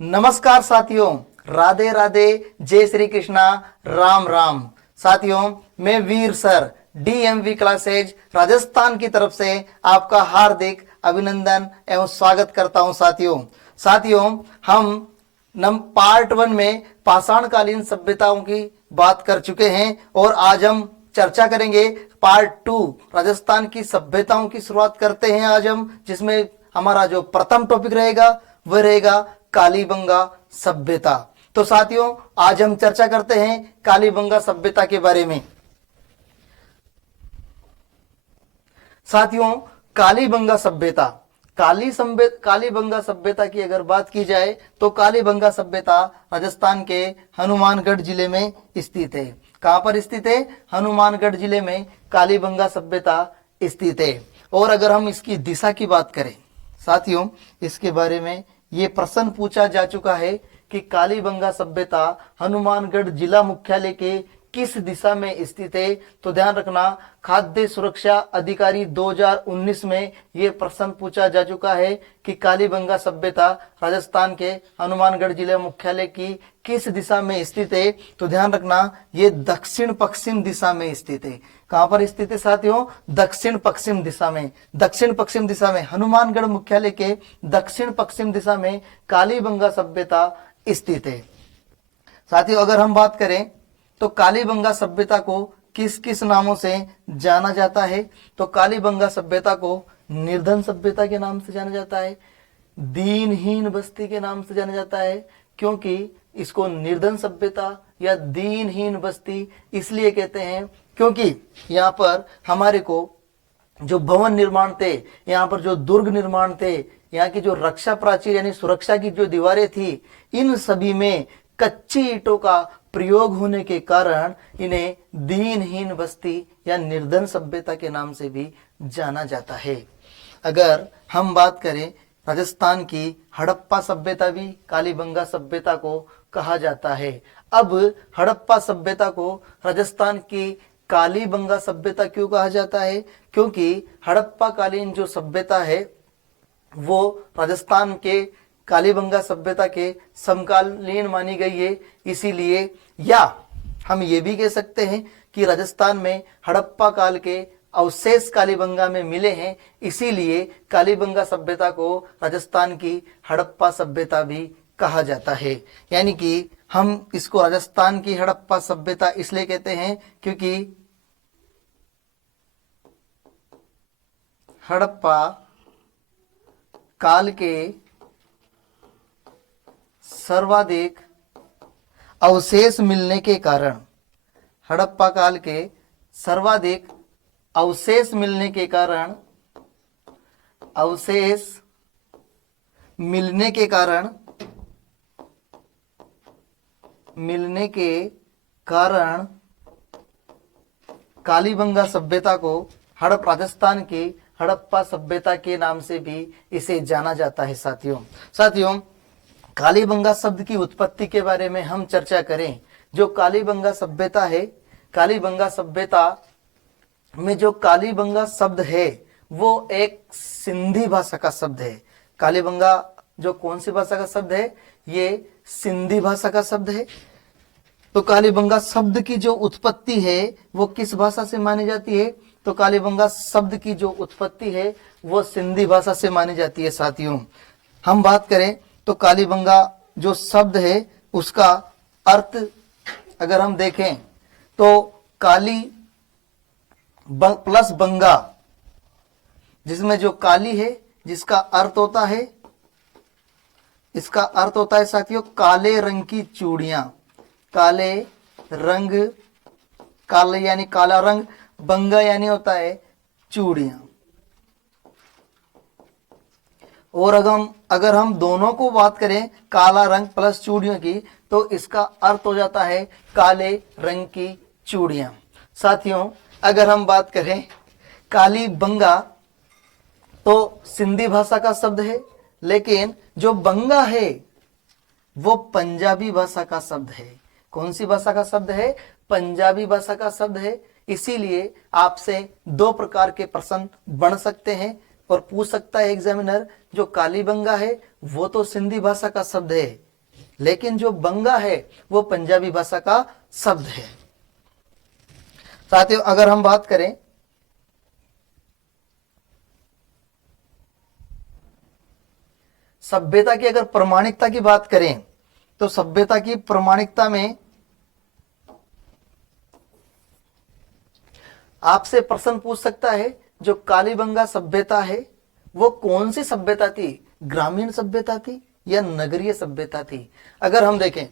नमस्कार साथियों, राधे राधे, जय श्री कृष्णा, राम राम। साथियों, मैं वीर सर डीएमवी क्लासेज राजस्थान की तरफ से आपका हार्दिक अभिनंदन एवं स्वागत करता हूं। साथियों हम पार्ट 1 में पाषाणकालीन सभ्यताओं की बात कर चुके हैं और आज हम चर्चा करेंगे पार्ट 2 राजस्थान की सभ्यताओं की शुरुआत करते हैं आज हम, जिसमें हमारा जो प्रथम टॉपिक रहेगा वह रहेगा कालीबंगा सभ्यता। तो साथियों, आज हम चर्चा करते हैं कालीबंगा सभ्यता के बारे में। साथियों, कालीबंगा सभ्यता, कालीबंगा सभ्यता की अगर बात की जाए तो कालीबंगा सभ्यता राजस्थान के हनुमानगढ़ जिले में स्थित है। कहां पर स्थित है? हनुमानगढ़ जिले में कालीबंगा सभ्यता स्थित है। और अगर हम इसकी दिशा की बात करें साथियों, इसके बारे में ये प्रश्न पूछा जा चुका है कि कालीबंगा सभ्यता हनुमानगढ़ जिला मुख्यालय के किस दिशा में स्थित है। तो ध्यान रखना, खाद्य सुरक्षा अधिकारी 2019 में यह प्रश्न पूछा जा चुका है कि कालीबंगा सभ्यता राजस्थान के हनुमानगढ़ जिला मुख्यालय की किस दिशा में स्थित है। तो ध्यान रखना, ये दक्षिण पश्चिम दिशा में स्थित है। कहां पर स्थित है साथियों? दक्षिण पश्चिम दिशा में। दक्षिण पश्चिम दिशा में हनुमानगढ़ मुख्यालय के दक्षिण पश्चिम दिशा में कालीबंगा सभ्यता स्थित है। साथियों, अगर हम बात करें तो कालीबंगा सभ्यता को किस किस नामों से जाना जाता है? तो कालीबंगा सभ्यता को निर्धन सभ्यता के नाम से जाना जाता है, दीनहीन बस्ती के नाम से जाना जाता है। क्योंकि इसको निर्धन सभ्यता या दीनहीन बस्ती इसलिए कहते हैं क्योंकि यहाँ पर हमारे को जो भवन निर्माण थे, यहाँ पर जो दुर्ग निर्माण थे, यहाँ की जो रक्षा प्राचीर यानी सुरक्षा की जो दीवारें थी, इन सभी में कच्ची ईंटों का प्रयोग होने के कारण इन्हें दीनहीन बस्ती या निर्धन सभ्यता के नाम से भी जाना जाता है। अगर हम बात करें राजस्थान की हड़प्पा सभ्यता भी कालीबंगा सभ्यता को कहा जाता है। अब हड़प्पा सभ्यता को राजस्थान की कालीबंगा सभ्यता क्यों कहा जाता है? क्योंकि हड़प्पा कालीन जो सभ्यता है वो राजस्थान के कालीबंगा सभ्यता के समकालीन मानी गई है, इसीलिए। या हम ये भी कह सकते हैं कि राजस्थान में हड़प्पा काल के अवशेष कालीबंगा में मिले हैं, इसीलिए कालीबंगा सभ्यता को राजस्थान की हड़प्पा सभ्यता भी कहा जाता है। यानी कि हम इसको राजस्थान की हड़प्पा सभ्यता इसलिए कहते हैं क्योंकि हड़प्पा काल के सर्वाधिक अवशेष मिलने के कारण, हड़प्पा काल के सर्वाधिक अवशेष मिलने के कारण, अवशेष मिलने के कारण कालीबंगा सभ्यता को राजस्थान की हड़प्पा सभ्यता के नाम से भी इसे जाना जाता है। साथियों, कालीबंगा शब्द की उत्पत्ति के बारे में हम चर्चा करें। जो कालीबंगा सभ्यता है, कालीबंगा सभ्यता में जो कालीबंगा शब्द है वो एक सिंधी भाषा का शब्द है। कालीबंगा जो कौन सी भाषा का शब्द है? ये सिंधी भाषा का शब्द है। तो कालीबंगा शब्द की जो उत्पत्ति है वो किस भाषा से मानी जाती है? तो कालीबंगा शब्द की जो उत्पत्ति है वो सिंधी भाषा से मानी जाती है। साथियों, हम बात करें तो कालीबंगा जो शब्द है उसका अर्थ अगर हम देखें तो काली प्लस बंगा, जिसमें जो काली है जिसका अर्थ होता है, इसका अर्थ होता है साथियों काले रंग की चूड़ियां। काले रंग, काले यानी काला रंग, बंगा यानी होता है चूड़ियां। और अगर हम दोनों को बात करें काला रंग प्लस चूड़ियों की, तो इसका अर्थ हो जाता है काले रंग की चूड़ियां। साथियों, अगर हम बात करें कालीबंगा तो सिंधी भाषा का शब्द है, लेकिन जो बंगा है वो पंजाबी भाषा का शब्द है। कौन सी भाषा का शब्द है? पंजाबी भाषा का शब्द है। इसीलिए आपसे दो प्रकार के प्रश्न बन सकते हैं और पूछ सकता है एग्जामिनर, जो कालीबंगा है वो तो सिंधी भाषा का शब्द है, लेकिन जो बंगा है वो पंजाबी भाषा का शब्द है। साथियों, अगर हम बात करें सभ्यता की, अगर प्रामाणिकता की बात करें तो सभ्यता की प्रामाणिकता में आपसे प्रश्न पूछ सकता है, जो कालीबंगा सभ्यता है वो कौन सी सभ्यता थी? ग्रामीण सभ्यता थी या नगरीय सभ्यता थी? अगर हम देखें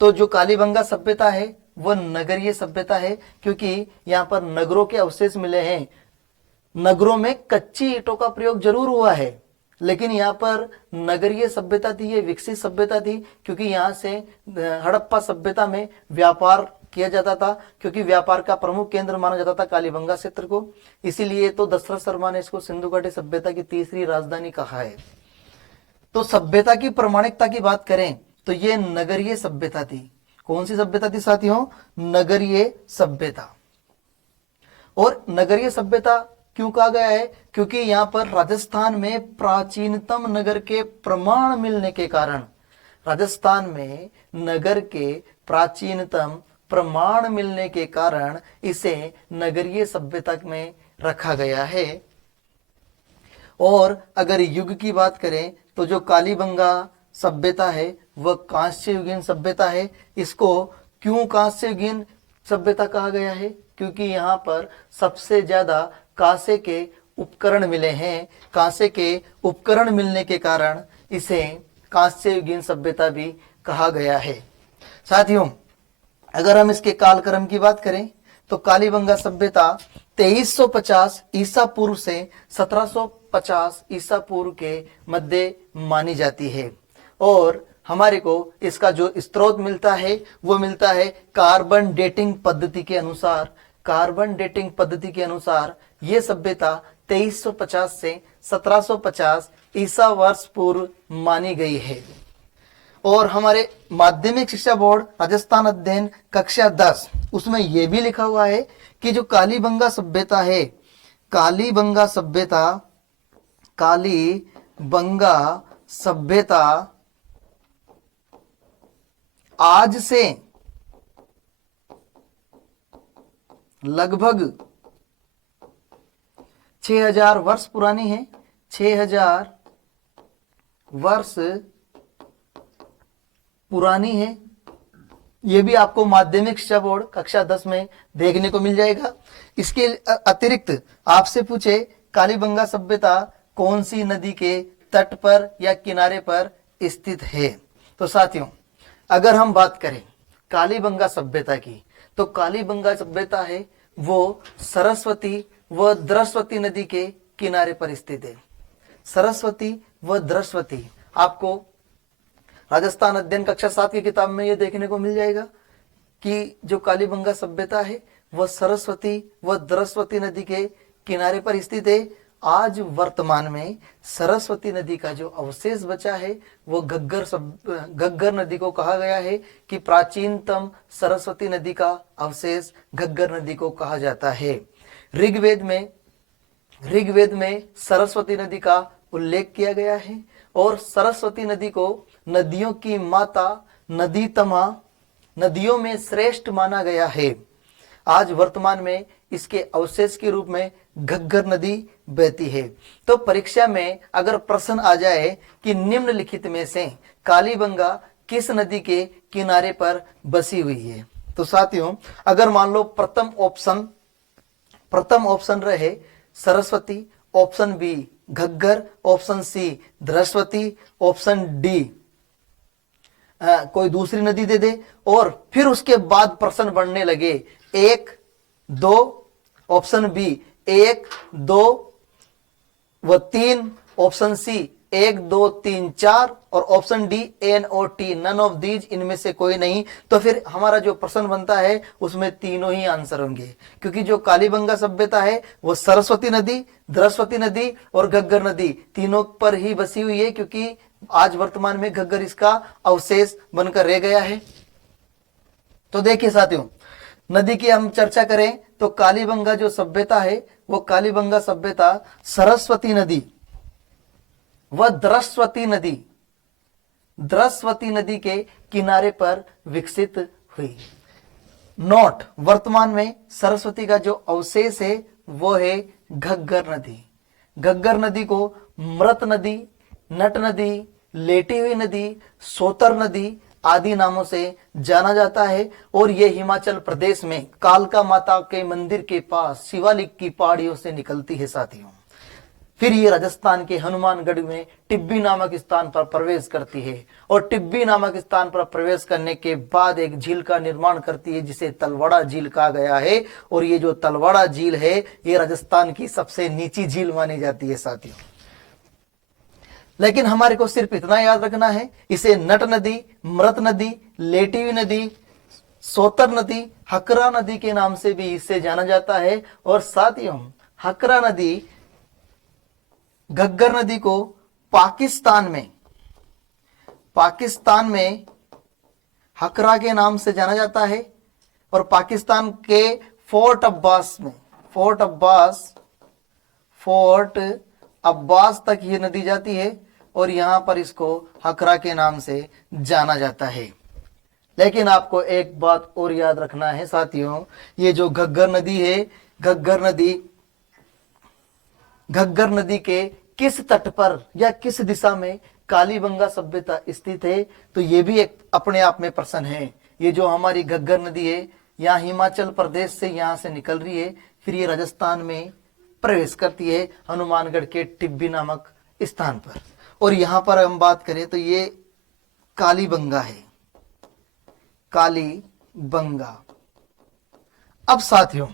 तो जो कालीबंगा सभ्यता है वह नगरीय सभ्यता है, क्योंकि यहाँ पर नगरों के अवशेष मिले हैं। नगरों में कच्ची ईंटों का प्रयोग जरूर हुआ है, लेकिन यहाँ पर नगरीय सभ्यता थी, ये विकसित सभ्यता थी, क्योंकि यहाँ से हड़प्पा सभ्यता में व्यापार किया जाता था, क्योंकि व्यापार का प्रमुख केंद्र माना जाता था कालीबंगा क्षेत्र को। इसीलिए तो दशरथ शर्मा ने इसको सिंधु घाटी सभ्यता की तीसरी राजधानी कहा है। तो सभ्यता की प्रामाणिकता की बात करें तो ये नगरीय सभ्यता थी। कौन सी सभ्यता थी साथियों? नगरीय सभ्यता। और नगरीय सभ्यता क्यों कहा गया है? क्योंकि यहाँ पर राजस्थान में प्राचीनतम नगर के प्रमाण मिलने के कारण, राजस्थान में नगर के प्राचीनतम प्रमाण मिलने के कारण इसे नगरीय सभ्यता में रखा गया है। और अगर युग की बात करें तो जो कालीबंगा सभ्यता है वह कांस्य युगीन सभ्यता है। इसको क्यों कांस्य युगीन सभ्यता कहा गया है? क्योंकि यहाँ पर सबसे ज्यादा कांसे के उपकरण मिले हैं। कांसे के उपकरण मिलने के कारण इसे कांस्य युगीन सभ्यता भी कहा गया है। साथियों, अगर हम इसके कालक्रम की बात करें तो कालीबंगा सभ्यता 2350 ईसा पूर्व से 1750 ईसा पूर्व के मध्य मानी जाती है। और हमारे को इसका जो स्रोत मिलता है वो मिलता है कार्बन डेटिंग पद्धति के अनुसार। कार्बन डेटिंग पद्धति के अनुसार ये सभ्यता 2350 से 1750 ईसा वर्ष पूर्व मानी गई है। और हमारे माध्यमिक शिक्षा बोर्ड राजस्थान अध्ययन कक्षा 10 उसमें यह भी लिखा हुआ है कि जो कालीबंगा सभ्यता है, कालीबंगा सभ्यता आज से लगभग 6000 वर्ष पुरानी है। 6000 वर्ष पुरानी है। यह भी आपको माध्यमिक शिक्षा बोर्ड कक्षा 10 में देखने को मिल जाएगा। इसके अतिरिक्त आपसे पूछे कालीबंगा सभ्यता कौन सी नदी के तट पर या किनारे पर स्थित है, तो साथियों अगर हम बात करें कालीबंगा सभ्यता की तो कालीबंगा सभ्यता है वो सरस्वती व द्रस्वती नदी के किनारे पर स्थित है। सरस्वती व द्रस्वती आपको राजस्थान अध्ययन कक्षा 7 की किताब में यह देखने को मिल जाएगा कि जो कालीबंगा सभ्यता है वह सरस्वती व द्रस्वती नदी के किनारे पर स्थित है। आज वर्तमान में सरस्वती नदी का जो अवशेष बचा है वो घग्गर नदी को कहा गया है कि प्राचीनतम सरस्वती नदी का अवशेष घग्गर नदी को कहा जाता है। ऋग्वेद में सरस्वती नदी का उल्लेख किया गया है और सरस्वती नदी को नदियों की माता, नदीतमा, नदियों में श्रेष्ठ माना गया है। आज वर्तमान में इसके अवशेष के रूप में घग्गर नदी बहती है। तो परीक्षा में अगर प्रश्न आ जाए कि निम्नलिखित में से कालीबंगा किस नदी के किनारे पर बसी हुई है, तो साथियों अगर मान लो प्रथम ऑप्शन रहे Saraswati, option B Ghaggar, option C Drasvati, option D कोई दूसरी नदी दे दे और फिर उसके बाद प्रश्न बढ़ने लगे 1, 2, ऑप्शन बी 1, 2 व 3, ऑप्शन सी 1, 2, 3, 4 और ऑप्शन डी एन और टी, नन ऑफ दीज, इनमें से कोई नहीं, तो फिर हमारा जो प्रश्न बनता है उसमें तीनों ही आंसर होंगे। क्योंकि जो कालीबंगा सभ्यता है वो सरस्वती नदी, द्रस्वती नदी और घग्गर नदी तीनों पर ही बसी हुई है, क्योंकि आज वर्तमान में घग्गर इसका अवशेष बनकर रह गया है। तो देखिए साथियों, नदी की हम चर्चा करें तो कालीबंगा जो सभ्यता है वो कालीबंगा सभ्यता सरस्वती नदी व द्रस्वती नदी द्रस्वती नदी के किनारे पर विकसित हुई। नोट, वर्तमान में सरस्वती का जो अवशेष है वो है घग्गर नदी। घग्गर नदी को मृत नदी, नट नदी, लेटी हुई नदी, सोतर नदी आदि नामों से जाना जाता है और ये हिमाचल प्रदेश में कालका माता के मंदिर के पास शिवालिक की पहाड़ियों से निकलती है साथियों। फिर ये राजस्थान के हनुमानगढ़ में टिब्बी नामक स्थान पर प्रवेश करती है और टिब्बी नामक स्थान पर प्रवेश करने के बाद एक झील का निर्माण करती है जिसे तलवाड़ा झील कहा गया है। और ये जो तलवाड़ा झील है ये राजस्थान की सबसे नीची झील मानी जाती है साथियों। लेकिन हमारे को सिर्फ इतना याद रखना है, इसे नट नदी, मृत नदी, लेटी हुई नदी, सोतर नदी, हकरा नदी के नाम से भी इसे जाना जाता है। और साथियों हकरा नदी, घग्गर नदी को पाकिस्तान में हकरा के नाम से जाना जाता है और पाकिस्तान के फोर्ट अब्बास तक ये नदी जाती है और यहां पर इसको हकरा के नाम से जाना जाता है। लेकिन आपको एक बात और याद रखना है साथियों, ये जो घग्गर नदी है, घग्गर नदी के किस तट पर या किस दिशा में कालीबंगा सभ्यता स्थित है, तो ये भी एक अपने आप में प्रश्न है। ये जो हमारी घग्गर नदी है यहाँ हिमाचल प्रदेश से यहाँ से निकल रही है, फिर ये राजस्थान में प्रवेश करती है हनुमानगढ़ के टिब्बी नामक स्थान पर। और यहाँ पर हम बात करें तो ये कालीबंगा है, कालीबंगा। अब साथियों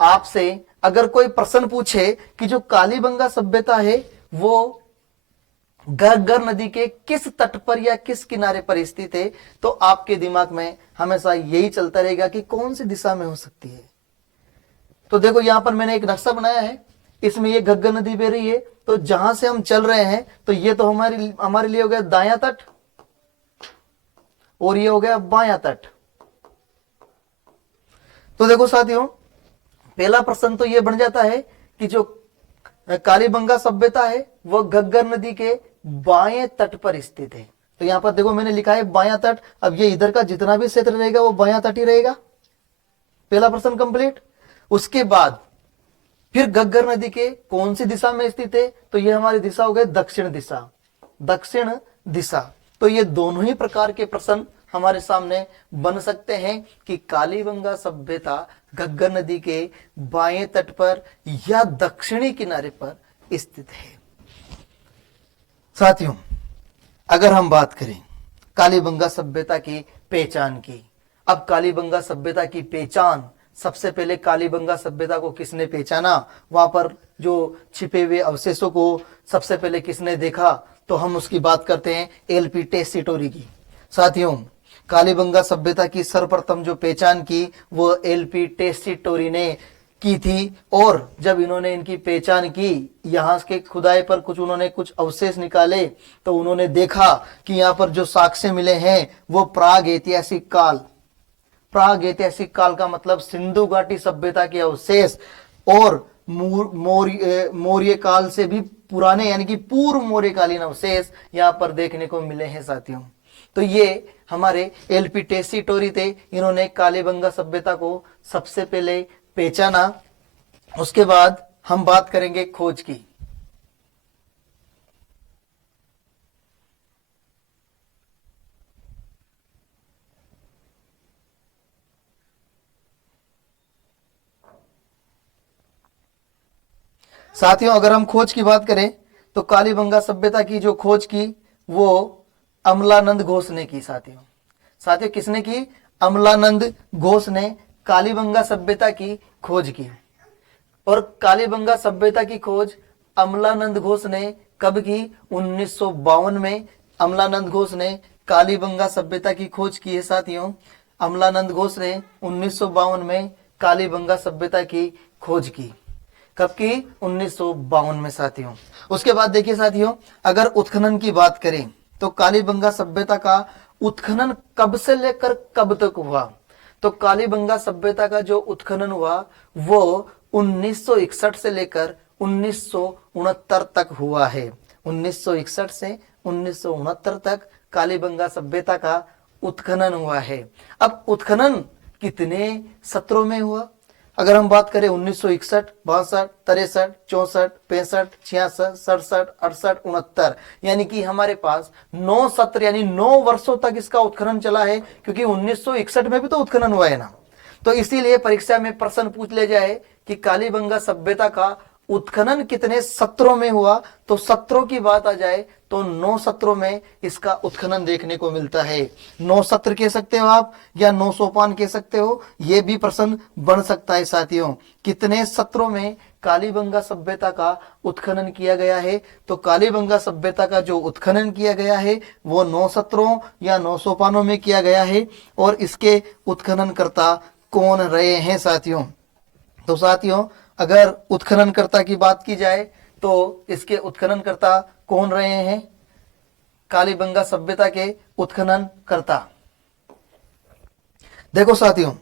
आपसे अगर कोई प्रश्न पूछे कि जो कालीबंगा सभ्यता है वो घग्गर नदी के किस तट पर या किस किनारे पर स्थित है, तो आपके दिमाग में हमेशा यही चलता रहेगा कि कौन सी दिशा में हो सकती है। तो देखो यहां पर मैंने एक नक्शा बनाया है, इसमें ये घग्गर नदी बह रही है, तो जहां से हम चल रहे हैं तो ये तो हमारे लिए हो गया दायां तट और ये हो गया बायां तट। तो देखो साथियों पहला प्रश्न तो ये बन जाता है कि जो कालीबंगा सभ्यता है वो घग्गर नदी के बाएं तट पर स्थित है। तो यहां पर देखो मैंने लिखा है बायां तट। अब ये इधर का जितना भी क्षेत्र रहेगा वो बायां तट ही रहेगा। पहला प्रश्न कंप्लीट। उसके बाद फिर घग्गर नदी के कौन सी दिशा में स्थित है, तो ये हमारी दिशा हो गई दक्षिण दिशा। तो ये दोनों ही प्रकार के प्रश्न हमारे सामने बन सकते हैं कि कालीबंगा सभ्यता घग्गर नदी के बाएं तट पर या दक्षिणी किनारे पर स्थित है। साथियों अगर हम बात करें कालीबंगा सभ्यता की पहचान की, अब कालीबंगा सभ्यता की पहचान, सबसे पहले कालीबंगा सभ्यता को किसने पहचाना, वहां पर जो छिपे हुए अवशेषों को सबसे पहले किसने देखा, तो हम उसकी बात करते हैं एलपी टेस्टिटोरी की। साथियों कालीबंगा सभ्यता की सर्वप्रथम जो पहचान की वो एलपी टेस्टिटोरी ने की थी। और जब इन्होंने इनकी पहचान की, यहाँ के खुदाई पर उन्होंने कुछ अवशेष निकाले, तो उन्होंने देखा कि यहाँ पर जो साक्ष्य मिले हैं वो प्राग ऐतिहासिक काल का मतलब सिंधु घाटी सभ्यता के अवशेष और मौर्य काल से भी पुराने यानी कि पूर्व मौर्यकालीन अवशेष यहाँ पर देखने को मिले हैं साथियों। तो ये हमारे एलपी टेस्टिटोरी थे, इन्होंने कालीबंगा सभ्यता को सबसे पहले पहचाना। उसके बाद हम बात करेंगे खोज की। साथियों अगर हम खोज की बात करें तो कालीबंगा सभ्यता की जो खोज की वो अमलानंद घोष ने की। साथियों किसने की, अमलानंद घोष ने कालीबंगा सभ्यता की खोज की। और कालीबंगा सभ्यता की खोज अमलानंद घोष ने कब की, 1952 में अमलानंद घोष ने कालीबंगा सभ्यता की खोज की है। साथियों अमलानंद घोष ने 1952 में कालीबंगा सभ्यता की खोज की। कब की, 1952 में साथियों। उसके बाद देखिए साथियों अगर उत्खनन की बात करें तो कालीबंगा सभ्यता का उत्खनन कब से लेकर कब तक हुआ, तो कालीबंगा सभ्यता का जो उत्खनन हुआ वो 1961 से लेकर 1969 तक हुआ है। 1961 से 1969 तक कालीबंगा सभ्यता का उत्खनन हुआ है। अब उत्खनन कितने सत्रों में हुआ? अगर हम बात करें 1961, 62, 63, 64, 65, 66, 67, 68, 69, यानी कि हमारे पास 9 सत्र यानी 9 वर्षों तक इसका उत्खनन चला है, क्योंकि 1961 में भी तो उत्खनन हुआ है ना। तो इसीलिए परीक्षा में प्रश्न पूछ ले जाए कि कालीबंगा सभ्यता का उत्खनन कितने सत्रों में हुआ, तो सत्रों की बात आ जाए तो 9 सत्रों में इसका उत्खनन देखने को मिलता है। 9 सत्र कह सकते हो आप या 9 सोपान कह सकते हो, यह भी प्रश्न बन सकता है साथियों। कितने सत्रों में कालीबंगा सभ्यता का उत्खनन किया गया है? तो कालीबंगा सभ्यता का जो उत्खनन किया गया है वो 9 सत्रों या 9 सोपानों में किया गया है। और इसके उत्खननकर्ता कौन रहे हैं साथियों? तो साथियों, अगर उत्खननकर्ता की बात की जाए तो इसके उत्खननकर्ता कौन रहे हैं? कालीबंगा सभ्यता के उत्खननकर्ता, देखो साथियों,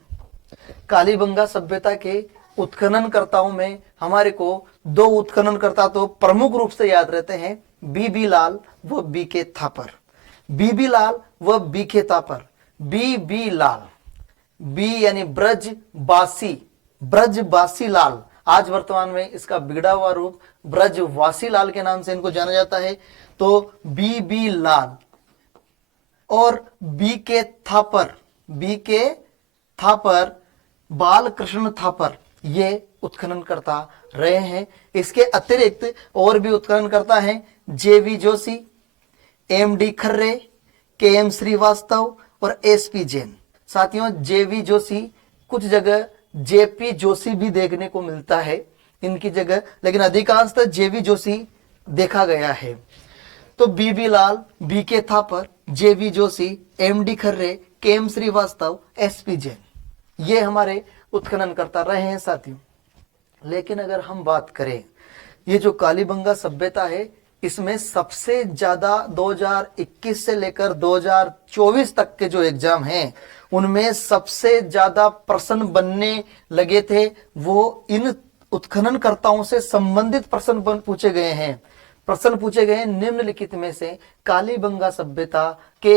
कालीबंगा सभ्यता के उत्खननकर्ताओं में हमारे को 2 उत्खननकर्ता तो प्रमुख रूप से याद रहते हैं, बीबी लाल व बीके थापर। बीबी लाल व बीके थापर। बीबी लाल, बी यानी ब्रजबासी, ब्रजबासी लाल, आज वर्तमान में इसका बिगड़ा हुआ रूप ब्रजवासी लाल के नाम से इनको जाना जाता है। तो बीबी लाल और बीके थापर, बीके थापर, बालकृष्ण थापर, ये उत्खननकर्ता रहे हैं। इसके अतिरिक्त और भी उत्खननकर्ता हैं, जेवी जोशी, एमडी खर्रे, केएम श्रीवास्तव और एसपी जैन। साथियों, जेवी जोशी, कुछ जगह जेपी जोशी भी देखने को मिलता है इनकी जगह, लेकिन अधिकांशतः जेवी जोशी देखा गया है। तो बीबी लाल, BK Thapar, JV Joshi, MD Khare, KM Srivastava, SP Jain, ये हमारे उत्खननकर्ता रहे हैं साथियों। लेकिन अगर हम बात करें, ये जो कालीबंगा सभ्यता है इसमें सबसे ज्यादा 2021 से लेकर 2024 तक के जो एग्जाम हैं उनमें सबसे ज्यादा प्रश्न बनने लगे थे, वो इन उत्खननकर्ताओं से संबंधित प्रश्न पूछे गए हैं। प्रश्न पूछे गए निम्नलिखित में से कालीबंगा सभ्यता के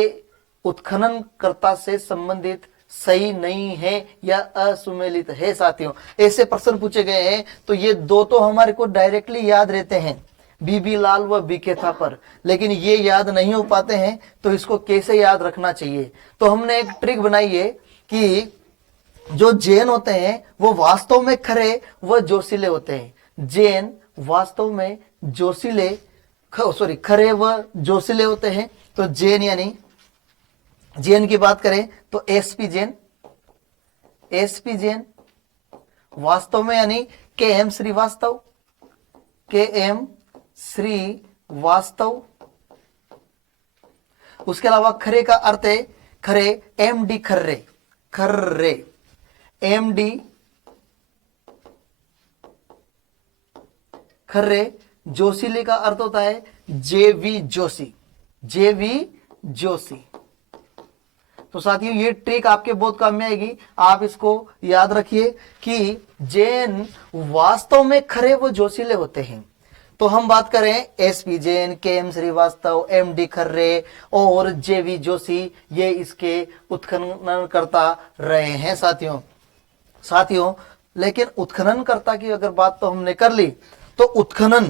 उत्खननकर्ता से संबंधित सही नहीं है या असुमेलित है साथियों, ऐसे प्रश्न पूछे गए हैं। तो ये 2 तो हमारे को डायरेक्टली याद रहते हैं, बीबी लाल व बीके थापर, लेकिन ये याद नहीं हो पाते हैं। तो इसको कैसे याद रखना चाहिए? तो हमने एक ट्रिक बनाई है कि जो जैन होते हैं वो वास्तव में खरे व जोशीले होते हैं। जैन वास्तव में जोशीले, खरे व जोशीले होते हैं। तो जैन यानी जैन की बात करें तो एसपी जैन, एसपी जैन वास्तव में यानी केएम श्रीवास्तव, केएम श्रीवास्तव। उसके अलावा खरे का अर्थ है खरे, एमडी खर्रे, खर्रे, एमडी खर्रे। जोशीले का अर्थ होता है जेवी जोशी, जेवी जोशी। तो साथियों, ये ट्रिक आपके बहुत काम में आएगी, आप इसको याद रखिए कि जैन वास्तव में खरे व जोशीले होते हैं। तो हम बात करें SP Jain, KM Srivastava, MD Khare और जेवी जोशी, ये इसके उत्खननकर्ता रहे हैं साथियों। लेकिन उत्खननकर्ता की अगर बात तो हमने कर ली, तो उत्खनन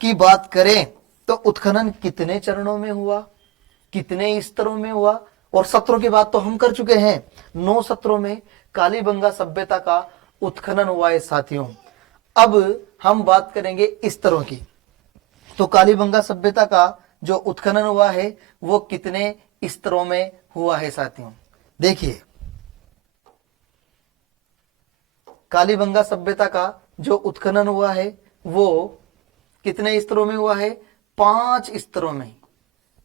की बात करें तो उत्खनन कितने चरणों में हुआ, कितने स्तरों में हुआ, और सत्रों की बात तो हम कर चुके हैं। 9 सत्रों में कालीबंगा सभ्यता का उत्खनन हुआ है साथियों। अब हम बात करेंगे स्तरों की। तो कालीबंगा सभ्यता का जो उत्खनन हुआ है वो कितने स्तरों में हुआ है साथियों? देखिए, कालीबंगा सभ्यता का जो उत्खनन हुआ है वो कितने स्तरों में हुआ है? 5 स्तरों में।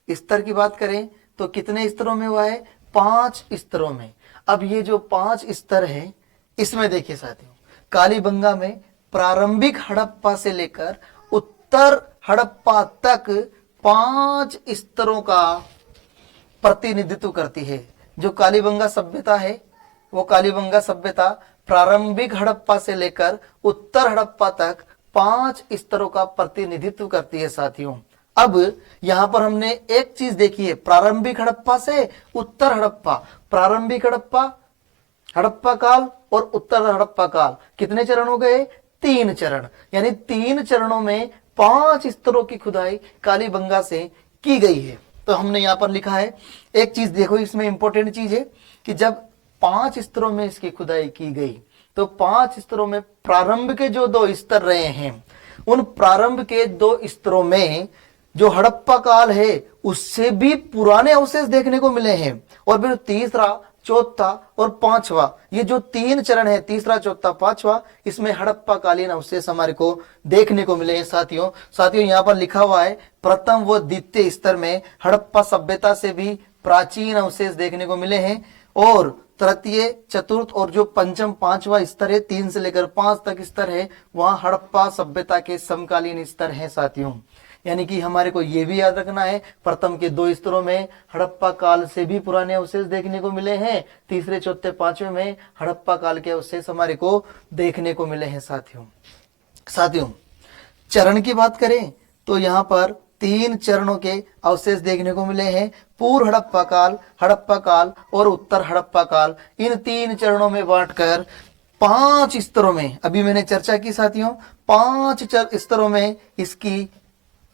स्तर की बात करें तो कितने स्तरों में हुआ है? 5 स्तरों में। अब ये जो 5 स्तर है, इसमें देखिए साथियों, कालीबंगा में प्रारंभिक हड़प्पा से लेकर उत्तर हड़प्पा तक 5 स्तरों का प्रतिनिधित्व करती है। जो कालीबंगा सभ्यता है वो कालीबंगा सभ्यता प्रारंभिक हड़प्पा से लेकर उत्तर हड़प्पा तक 5 स्तरों का प्रतिनिधित्व करती है साथियों। अब यहां पर हमने एक चीज देखी है, प्रारंभिक हड़प्पा से उत्तर हड़प्पा, प्रारंभिक हड़प्पा, हड़प्पा काल और उत्तर हड़प्पा काल, कितने चरण हो गए? 3 चरण। यानी 3 चरणों में 5 स्तरों की खुदाई कालीबंगा से की गई है। तो हमने यहां पर लिखा है, एक चीज देखो इसमें इंपॉर्टेंट चीज है कि जब 5 स्तरों में इसकी खुदाई की गई तो 5 स्तरों में प्रारंभ के जो 2 स्तर रहे हैं, उन प्रारंभ के 2 स्तरों में जो हड़प्पा काल है उससे भी पुराने अवशेष देखने को मिले हैं। और फिर तीसरा, चौथा और पांचवा, ये जो 3 चरण है, तीसरा, चौथा, पांचवा, इसमें हड़प्पा कालीन अवशेष हमारे को देखने को मिले हैं। साथियों यहाँ पर लिखा हुआ है प्रथम व द्वितीय स्तर में हड़प्पा सभ्यता से भी प्राचीन अवशेष देखने को मिले हैं, और तृतीय, चतुर्थ और जो पंचम, 5वां स्तर है, 3 से लेकर 5 तक स्तर है, वहां हड़प्पा सभ्यता के समकालीन स्तर हैं साथियों। यानी कि हमारे को यह भी याद रखना है, प्रथम के 2 स्तरों में हड़प्पा काल से भी पुराने अवशेष देखने को मिले हैं, तीसरे, चौथे, 5वें में हड़प्पा काल के अवशेष हमारे को देखने को मिले हैं साथियों चरण की बात करें तो यहाँ पर 3 चरणों के अवशेष देखने को मिले हैं, पूर्व हड़प्पा काल और उत्तर हड़प्पा काल। इन 3 चरणों में बांटकर 5 स्तरों में, अभी मैंने चर्चा की साथियों, 5 स्तरों में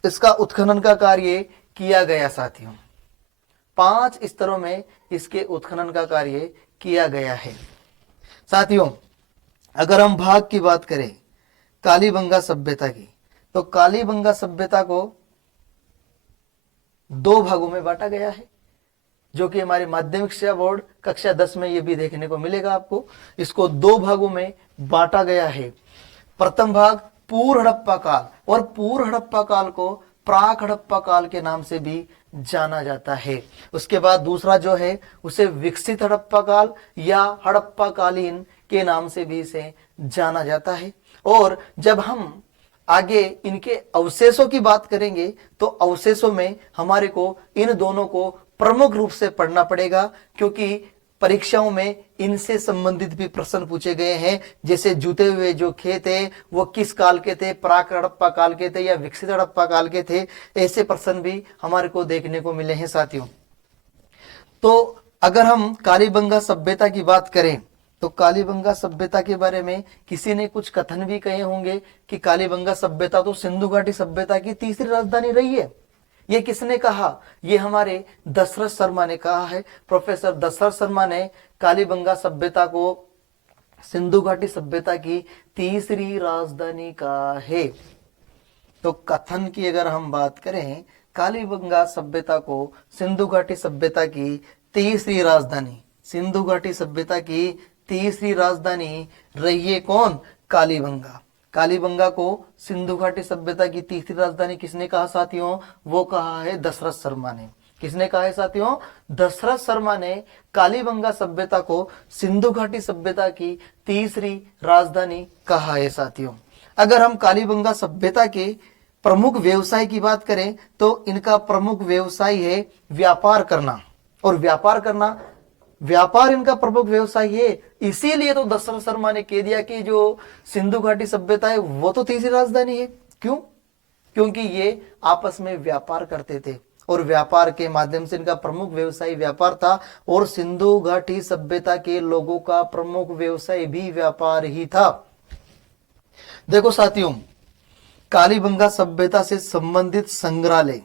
इसका उत्खनन का कार्य किया गया साथियों। 5 स्तरों में इसके उत्खनन का कार्य किया गया है साथियों। अगर हम भाग की बात करें कालीबंगा सभ्यता की, तो कालीबंगा सभ्यता को 2 भागों में बांटा गया है, जो कि हमारे माध्यमिक शिक्षा बोर्ड कक्षा 10 में ये भी देखने को मिलेगा आपको। इसको 2 भागों में बांटा गया है। प्रथम भाग पूर्व हड़प्पा काल, और पूर्व हड़प्पा काल को प्राक हड़प्पा काल के नाम से भी जाना जाता है। उसके बाद दूसरा जो है उसे विकसित हड़प्पा काल या हड़प्पा कालीन के नाम से भी इसे जाना जाता है। और जब हम आगे इनके अवशेषों की बात करेंगे तो अवशेषों में हमारे को इन दोनों को प्रमुख रूप से पढ़ना पड़ेगा, क्योंकि परीक्षाओं में इनसे संबंधित भी प्रश्न पूछे गए हैं। जैसे जूते हुए जो खेत है वो किस काल के थे, प्राक हड़प्पा काल के थे या विकसित हड़प्पा काल के थे, ऐसे प्रश्न भी हमारे को देखने को मिले हैं साथियों। तो अगर हम कालीबंगा सभ्यता की बात करें तो कालीबंगा सभ्यता के बारे में किसी ने कुछ कथन भी कहे होंगे कि कालीबंगा सभ्यता तो सिंधु घाटी सभ्यता की तीसरी राजधानी रही है। ये किसने कहा? ये हमारे दशरथ शर्मा ने कहा है। प्रोफेसर दशरथ शर्मा ने कालीबंगा सभ्यता को सिंधु घाटी सभ्यता की तीसरी राजधानी कहा है। तो कथन की अगर हम बात करें, कालीबंगा सभ्यता को सिंधु घाटी सभ्यता की तीसरी राजधानी, सिंधु घाटी सभ्यता की तीसरी राजधानी रही है कौन? कालीबंगा। कालीबंगा को सिंधु घाटी सभ्यता की तीसरी राजधानी किसने कहा साथियों? वो कहा है दशरथ शर्मा ने। किसने कहा है साथियों? दशरथ शर्मा ने कालीबंगा सभ्यता को सिंधु घाटी सभ्यता की तीसरी राजधानी कहा है साथियों। अगर हम कालीबंगा सभ्यता के प्रमुख व्यवसाय की बात करें तो इनका प्रमुख व्यवसाय है व्यापार करना, और व्यापार इनका प्रमुख व्यवसाय है। इसीलिए तो दशरथ शर्मा ने कह दिया कि जो सिंधु घाटी सभ्यता है वो तो तीसरी राजधानी है। क्यों? क्योंकि ये आपस में व्यापार करते थे और व्यापार के माध्यम से इनका प्रमुख व्यवसाय व्यापार था, और सिंधु घाटी सभ्यता के लोगों का प्रमुख व्यवसाय भी व्यापार ही था। देखो साथियों, कालीबंगा सभ्यता से संबंधित संग्रहालय,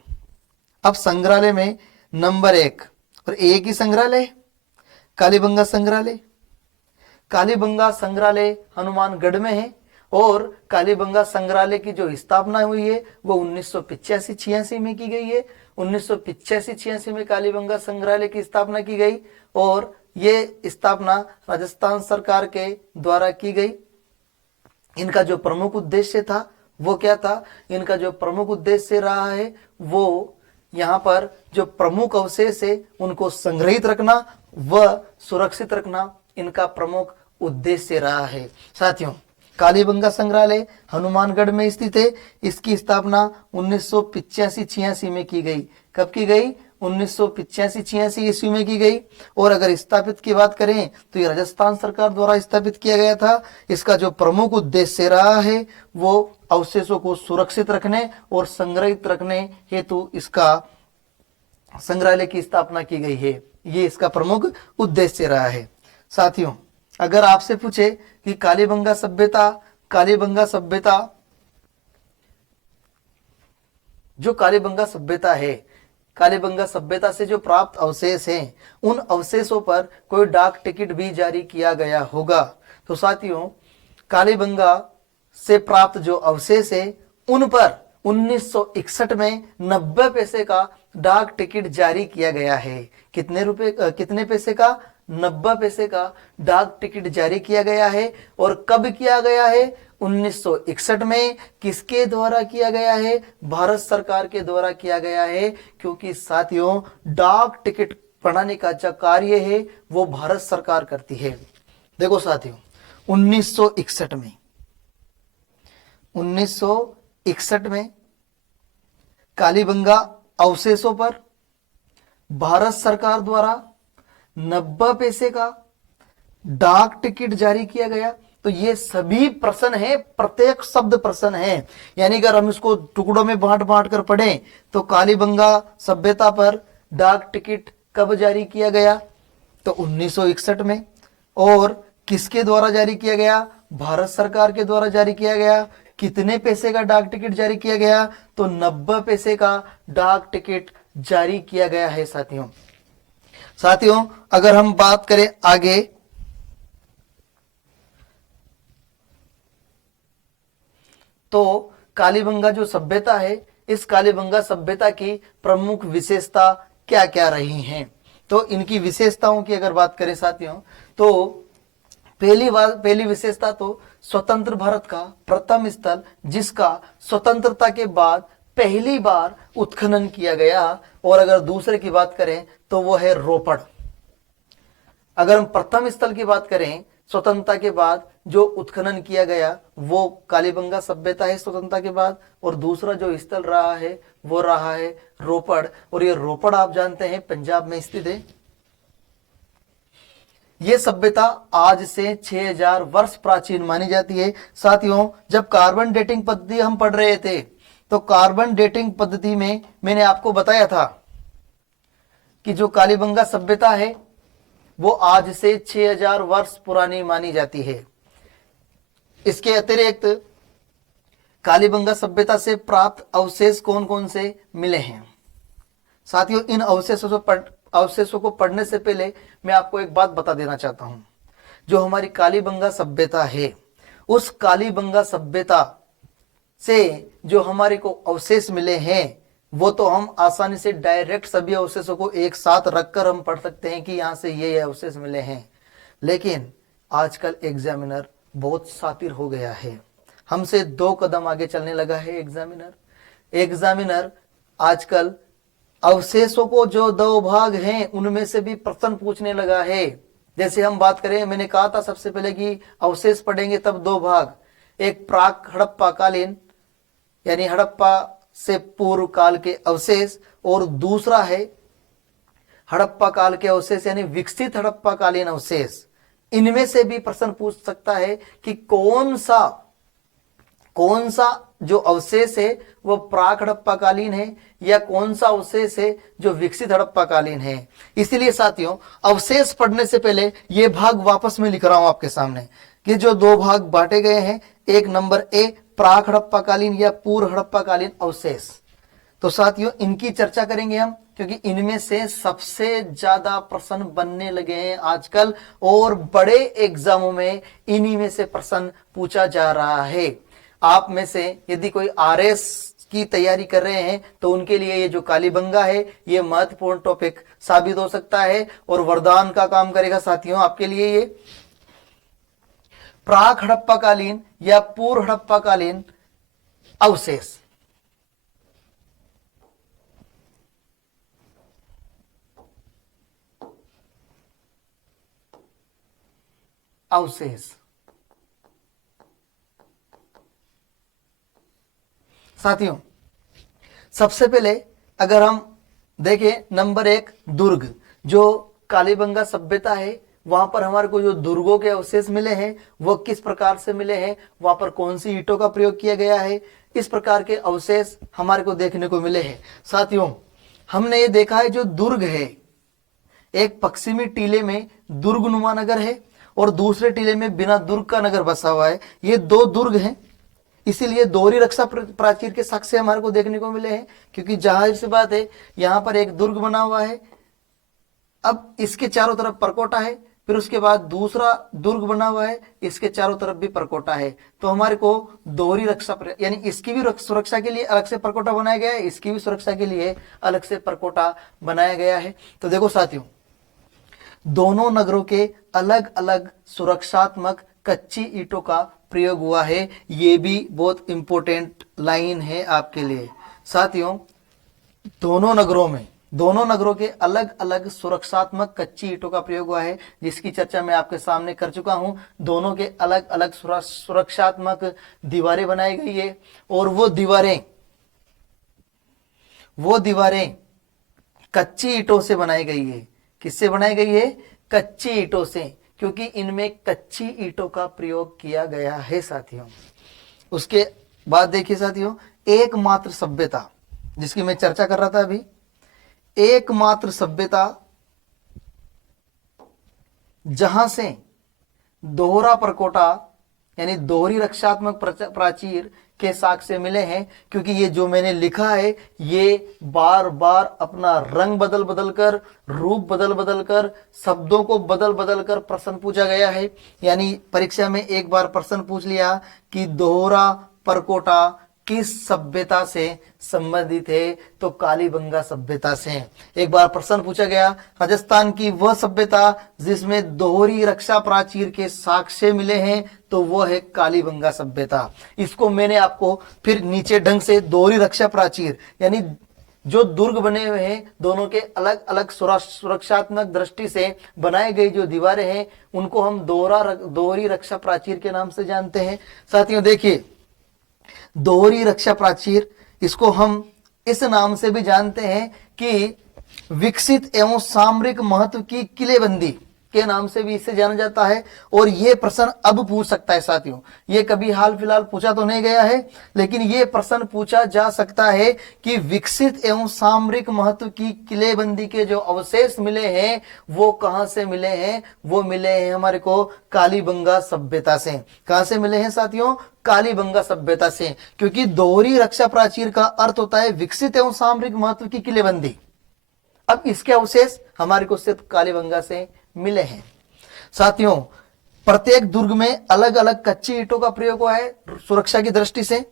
अब संग्रहालय में नंबर 1 और एक ही संग्रहालय कालीबंगा संग्रहालय। कालीबंगा संग्रहालय हनुमानगढ़ में है, और कालीबंगा संग्रहालय की जो स्थापना हुई है वो 1985-86 में की गई है। 1985-86 में कालीबंगा संग्रहालय की स्थापना की गई, और ये स्थापना राजस्थान सरकार के द्वारा की गई। इनका जो प्रमुख उद्देश्य था वो क्या था? इनका जो प्रमुख उद्देश्य रहा है वो यहाँ पर जो प्रमुख अवशेष है उनको संग्रहित रखना व सुरक्षित रखना इनका प्रमुख उद्देश्य रहा है साथियों। कालीबंगा संग्रहालय हनुमानगढ़ में स्थित है। इसकी स्थापना 1985-86 में की गई। कब की गई? 1985-86 ईस्वी में की गई। और अगर स्थापित की बात करें तो ये राजस्थान सरकार द्वारा स्थापित किया गया था। इसका जो प्रमुख उद्देश्य रहा है वो अवशेषों को सुरक्षित रखने और संग्रहित रखने हेतु इसका संग्रहालय की स्थापना की गई है। ये इसका प्रमुख उद्देश्य रहा है। साथियों, अगर आपसे पूछे कि कालीबंगा सभ्यता जो कालीबंगा सभ्यता है, कालीबंगा सभ्यता से जो प्राप्त अवशेष हैं, उन अवशेषों पर कोई डाक टिकट भी जारी किया गया होगा। तो साथियों, कालीबंगा से प्राप्त जो अवशेष है उन पर 1961 में 90 पैसे का डाक टिकट जारी किया गया है। कितने पैसे का? 90 पैसे का डाक टिकट जारी किया गया है। और कब किया गया है? 1961 में। किसके द्वारा किया गया है? भारत सरकार के द्वारा किया गया है। क्योंकि साथियों, डाक टिकट बनाने का जो कार्य है वो भारत सरकार करती है। देखो साथियों, 1961 में कालीबंगा अवशेषों पर भारत सरकार द्वारा 90 पैसे का डाक टिकट जारी किया गया। तो ये सभी प्रश्न है, प्रत्येक शब्द प्रश्न है। यानी अगर हम इसको टुकड़ों में बांट बांट कर पढ़ें तो कालीबंगा सभ्यता पर डाक टिकट कब जारी किया गया? तो 1961 में। और किसके द्वारा जारी किया गया? भारत सरकार के द्वारा जारी किया गया। कितने पैसे का डाक टिकट जारी किया गया? तो 90 पैसे का डाक टिकट जारी किया गया है। साथियों, अगर हम बात करें आगे, तो कालीबंगा जो सभ्यता है, इस कालीबंगा सभ्यता की प्रमुख विशेषता क्या क्या रही हैं? तो इनकी विशेषताओं की अगर बात करें साथियों, तो पहली विशेषता तो स्वतंत्र भारत का प्रथम स्थल, जिसका स्वतंत्रता के बाद पहली बार उत्खनन किया गया। और अगर दूसरे की बात करें तो वो है रोपड़। अगर हम प्रथम स्थल की बात करें स्वतंत्रता के बाद जो उत्खनन किया गया वो कालीबंगा सभ्यता है स्वतंत्रता के बाद। और दूसरा जो स्थल रहा है वो रहा है रोपड़। और ये रोपड़ आप जानते हैं पंजाब में स्थित है। ये सभ्यता आज से 6000 वर्ष प्राचीन मानी जाती है। साथियों, जब कार्बन डेटिंग पद्धति हम पढ़ रहे थे तो कार्बन डेटिंग पद्धति में मैंने आपको बताया था कि जो कालीबंगा सभ्यता है वो आज से 6000 वर्ष पुरानी मानी जाती है। इसके अतिरिक्त कालीबंगा सभ्यता से प्राप्त अवशेष कौन कौन से मिले हैं? साथियों, इन अवशेषों को पढ़ने से पहले मैं आपको एक बात बता देना चाहता हूं। जो हमारी कालीबंगा सभ्यता है, उस कालीबंगा सभ्यता से जो हमारे को अवशेष मिले हैं वो तो हम आसानी से डायरेक्ट सभी अवशेषों को एक साथ रखकर हम पढ़ सकते हैं कि यहां से ये अवशेष मिले हैं। लेकिन आजकल एग्जामिनर बहुत शातिर हो गया है, हमसे 2 कदम आगे चलने लगा है। एग्जामिनर आजकल अवशेषों को जो 2 भाग हैं उनमें से भी प्रश्न पूछने लगा है। जैसे हम बात करें, मैंने कहा था सबसे पहले कि अवशेष पढ़ेंगे तब 2 भाग, एक प्राक हड़प्पा कालीन यानी हड़प्पा से पूर्व काल के अवशेष, और दूसरा है हड़प्पा काल के अवशेष यानी विकसित हड़प्पा कालीन अवशेष। इनमें से भी प्रश्न पूछ सकता है कि कौन सा जो अवशेष है वो प्राक हड़प्पा कालीन है या कौन सा अवशेष है जो विकसित हड़प्पा कालीन है। इसलिए साथियों, अवशेष पढ़ने से पहले ये भाग वापस में लिख रहा हूं आपके सामने कि जो 2 भाग बांटे गए हैं, एक नंबर ए प्राक हड़प्पा कालीन या पूर्व हड़प्पा कालीन अवशेष। तो साथियों, इनकी चर्चा करेंगे हम, क्योंकि इनमें से सबसे ज्यादा प्रश्न बनने लगे हैं आजकल और बड़े एग्जामों में इन्हीं में से प्रश्न पूछा जा रहा है। आप में से यदि कोई आरएस की तैयारी कर रहे हैं तो उनके लिए ये जो कालीबंगा है ये महत्वपूर्ण टॉपिक साबित हो सकता है और वरदान का काम करेगा साथियों आपके लिए। ये प्राक हड़प्पा कालीन या पूर्व हड़प्पा कालीन अवशेष, साथियों, सबसे पहले अगर हम देखिए नंबर 1 दुर्ग, जो कालीबंगा सभ्यता है वहां पर हमारे को जो दुर्गों के अवशेष मिले हैं वो किस प्रकार से मिले हैं, वहां पर कौन सी ईंटों का प्रयोग किया गया है, इस प्रकार के अवशेष हमारे को देखने को मिले हैं। साथियों हमने ये देखा है जो दुर्ग है, एक पश्चिमी टीले में दुर्ग नुमा नगर है और दूसरे टीले में बिना दुर्ग का नगर बसा हुआ है। ये दो दुर्ग हैं, इसीलिए दोहरी रक्षा प्राचीर के साक्ष्य हमारे को देखने को मिले हैं, क्योंकि जाहिर सी बात है यहाँ पर एक दुर्ग बना हुआ है, अब इसके चारों तरफ परकोटा है, फिर उसके बाद दूसरा दुर्ग बना हुआ है, इसके चारों तरफ भी परकोटा है। तो हमारे को दोहरी रक्षा यानी इसकी भी सुरक्षा के लिए अलग से परकोटा बनाया गया है, इसकी भी सुरक्षा के लिए अलग से परकोटा बनाया गया है। तो देखो साथियों दोनों नगरों के अलग अलग सुरक्षात्मक कच्ची ईंटों का प्रयोग हुआ है, ये भी बहुत इंपॉर्टेंट लाइन है आपके लिए। साथियों दोनों नगरों के अलग अलग सुरक्षात्मक कच्ची ईंटों का प्रयोग हुआ है, जिसकी चर्चा मैं आपके सामने कर चुका हूं। दोनों के अलग अलग सुरक्षात्मक दीवारें बनाई गई है, और वो दीवारें कच्ची ईंटों से बनाई गई है। किससे बनाई गई है? कच्ची ईंटों से, क्योंकि इनमें कच्ची ईंटों का प्रयोग किया गया है साथियों। उसके बाद देखिए साथियों, एकमात्र सभ्यता जिसकी मैं चर्चा कर रहा था अभी, एकमात्र सभ्यता जहां से दोहरा परकोटा यानी दोहरी रक्षात्मक प्राचीर के साक्ष्य मिले हैं, क्योंकि ये जो मैंने लिखा है ये बार बार अपना रंग बदल बदल कर, रूप बदल बदल कर, शब्दों को बदल बदल कर प्रश्न पूछा गया है। यानी परीक्षा में एक बार प्रश्न पूछ लिया कि दोहरा परकोटा किस सभ्यता से संबंधित है, तो कालीबंगा सभ्यता से। एक बार प्रश्न पूछा गया राजस्थान की वह सभ्यता जिसमें दोहरी रक्षा प्राचीर के साक्ष्य मिले हैं, तो वह है कालीबंगा सभ्यता। इसको मैंने आपको फिर नीचे ढंग से दोहरी रक्षा प्राचीर यानी जो दुर्ग बने हुए हैं, दोनों के अलग अलग सुरक्षात्मक दृष्टि से बनाई गई जो दीवारें हैं, उनको हम दोहरी रक्षा प्राचीर के नाम से जानते हैं। साथियों देखिए दोहरी रक्षा प्राचीर, इसको हम इस नाम से भी जानते हैं कि विकसित एवं सामरिक महत्व की किलेबंदी के नाम से भी इसे जाना जाता है। और यह प्रश्न अब पूछ सकता है साथियों, ये कभी हाल फिलहाल पूछा तो नहीं गया है, लेकिन यह प्रश्न पूछा जा सकता है कि विकसित एवं सामरिक महत्व की किलेबंदी के जो अवशेष मिले हैं वो कहां से मिले हैं? वो मिले हैं हमारे को कालीबंगा सभ्यता से। कहां से मिले हैं साथियों? कालीबंगा सभ्यता से, क्योंकि दोहरी रक्षा प्राचीर का अर्थ होता है विकसित एवं सामरिक महत्व की किलेबंदी। अब इसके अवशेष हमारे को सिर्फ कालीबंगा से मिले हैं। साथियों प्रत्येक दुर्ग में अलग अलग कच्ची ईंटों का प्रयोग हुआ है सुरक्षा की दृष्टि से।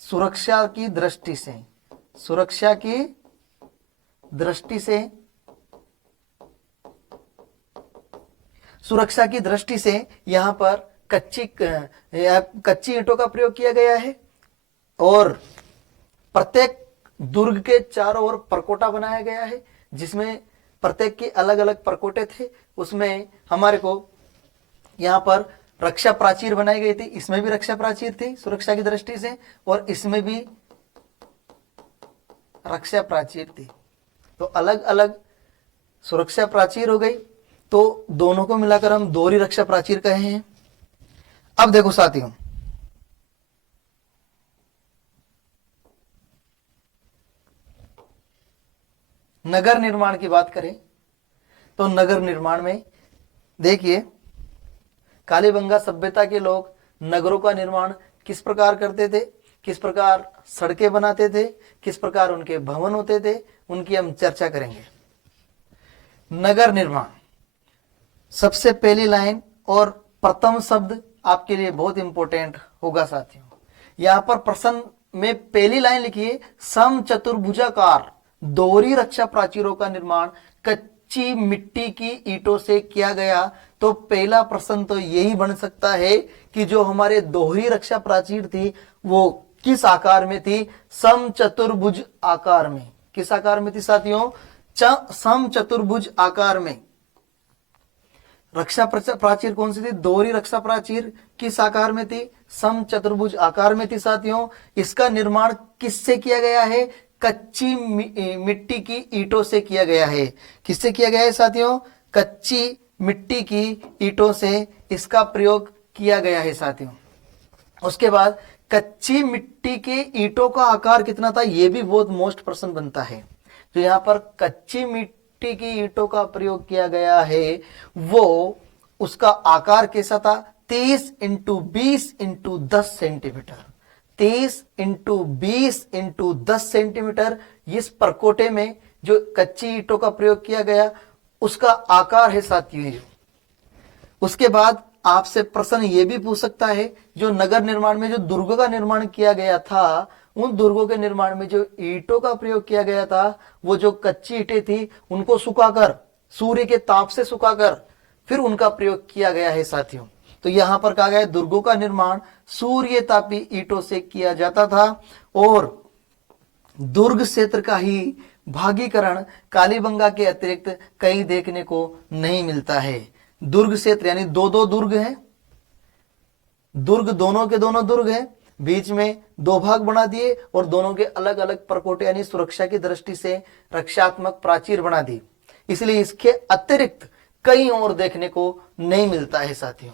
सुरक्षा की दृष्टि से यहां पर कच्ची ईंटों का प्रयोग किया गया है, और प्रत्येक दुर्ग के चारों ओर परकोटा बनाया गया है, जिसमें प्रत्येक के अलग अलग परकोटे थे। उसमें हमारे को यहाँ पर रक्षा प्राचीर बनाई गई थी, इसमें भी रक्षा प्राचीर थी सुरक्षा की दृष्टि से, और इसमें भी रक्षा प्राचीर थी। तो अलग अलग सुरक्षा प्राचीर हो गई, तो दोनों को मिलाकर हम दोहरी रक्षा प्राचीर कहे हैं। अब देखो साथियों नगर निर्माण की बात करें तो नगर निर्माण में देखिए कालीबंगा सभ्यता के लोग नगरों का निर्माण किस प्रकार करते थे, किस प्रकार सड़कें बनाते थे, किस प्रकार उनके भवन होते थे, उनकी हम चर्चा करेंगे। नगर निर्माण, सबसे पहली लाइन और प्रथम शब्द आपके लिए बहुत इंपॉर्टेंट होगा साथियों। यहां पर प्रश्न में पहली लाइन लिखिए, सम चतुर्भुजाकार दोहरी रक्षा प्राचीरों का निर्माण कच्ची मिट्टी की ईंटों से किया गया। तो पहला प्रश्न तो यही बन सकता है कि जो हमारे दोहरी रक्षा प्राचीर थी वो किस आकार में थी? सम चतुर्भुज आकार में। किस आकार में थी साथियों? सम चतुर्भुज आकार में। रक्षा प्राचीर कौन सी थी? दोहरी रक्षा प्राचीर किस आकार में थी? सम चतुर्भुज आकार में थी साथियों। इसका निर्माण किससे किया गया है? कच्ची मिट्टी की ईंटों से किया गया है। किससे किया गया है साथियों? कच्ची मिट्टी की ईंटों से इसका प्रयोग किया गया है साथियों। उसके बाद कच्ची मिट्टी के ईंटों का आकार कितना था, यह भी बहुत मोस्ट प्रश्न बनता है। जो यहाँ पर कच्ची मिट्टी की ईंटों का प्रयोग किया गया है वो उसका आकार कैसा था? 30 into 20 into 10 centimetre. 30 into 20 into 10 centimetre इस परकोटे में जो कच्ची ईंटों का प्रयोग किया गया उसका आकार है साथियों। उसके बाद आपसे प्रश्न ये भी पूछ सकता है, जो नगर निर्माण में जो दुर्गों का निर्माण किया गया था, उन दुर्गों के निर्माण में जो ईंटों का प्रयोग किया गया था, वो जो कच्ची ईंटें थी उनको सुखाकर, सूर्य के ताप से सुखाकर फिर उनका प्रयोग किया गया है साथियों। तो यहां पर कहा गया है दुर्गों का निर्माण सूर्य तापी ईंटों से किया जाता था और दुर्ग क्षेत्र का ही भागीकरण कालीबंगा के अतिरिक्त कहीं देखने को नहीं मिलता है। दुर्ग क्षेत्र यानी दो दो दुर्ग हैं, दुर्ग दोनों के दोनों दुर्ग हैं, बीच में दो भाग बना दिए और दोनों के अलग अलग प्रकोटे यानी सुरक्षा की दृष्टि से रक्षात्मक प्राचीर बना दी। इसलिए इसके अतिरिक्त कहीं और देखने को नहीं मिलता है साथियों।